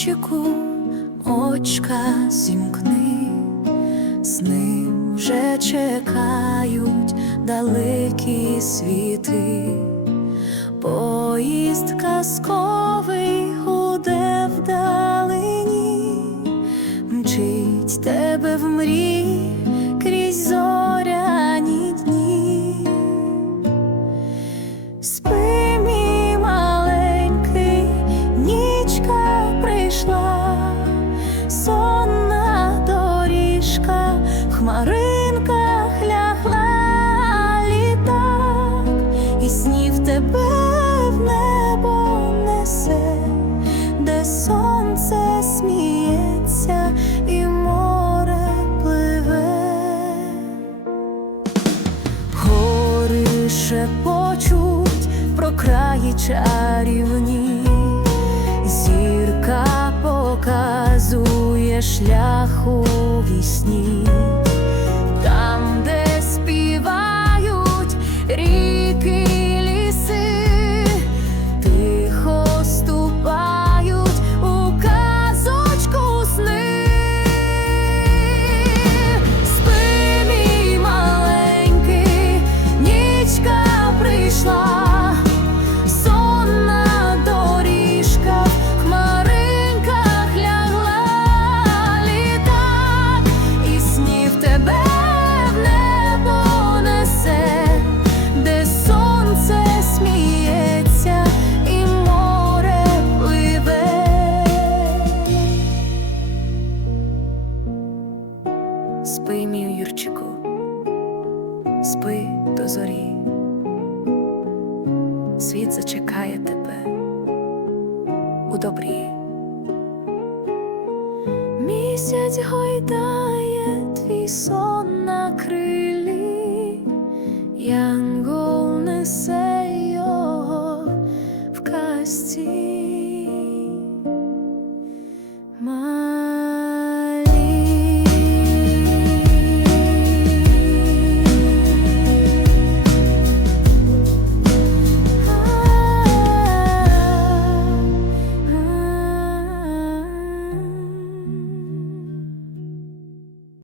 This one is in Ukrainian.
Юрчику, очка зімкни, сни вже чекають далекі світи, поїзд казковий гуде вдалині, мчить тебе в мрій краї чарівні, зірка показує шлях у вісні, Спи, мій Юрчику, спи до зорі. Світ зачекає тебе у добрі. Місяць гойдає твій сон на крилі, Янгол